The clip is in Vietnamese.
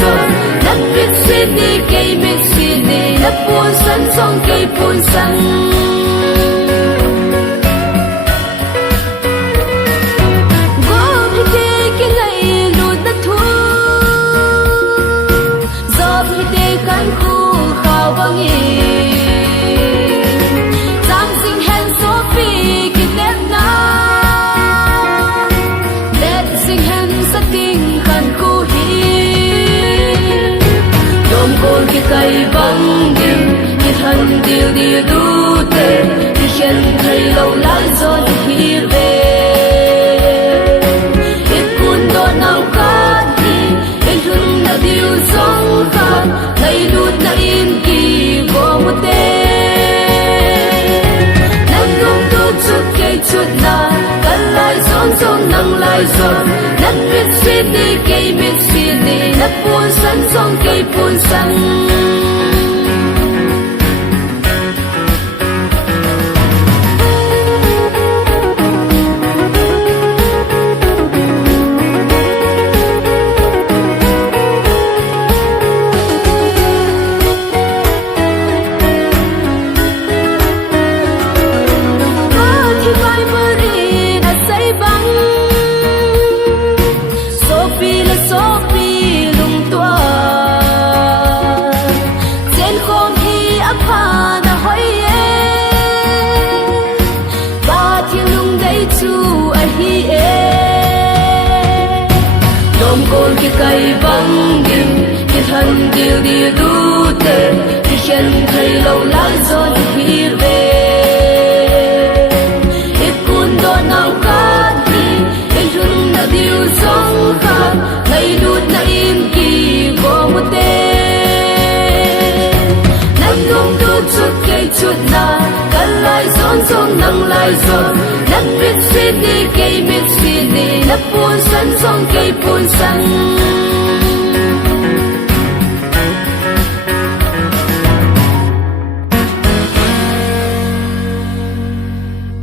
rồi nát biết xin đi cây biết xin đi nát buồn sân sông cây buồn sân cây vắng điều như thân điều điều đủ tệ thì khen thầy lâu lái gió đi về ít cuốn đo nào cát đi ít hương đã điều sống khát thầy lút đã in kỳ vô một tê nắng không tốt chút cây chút nào cắt lại gió giông nắng lại gió nát biết xin đi cây biết xin đi nát buồn sân sông cây buồn sân cái cây vắng điều cái thân điều điều đủ tệ thì khen thầy lâu lái gió đi về ít cuốn đo nào cát đi ít hương đã điều sống khát thầy lút đã im kỳ vô một tê nắng không tốt chút cây chút nào cắt lại gió giông nắng lại gió nát biết xin đi cây biết xin đi nát buồn sân sông cây buồn sân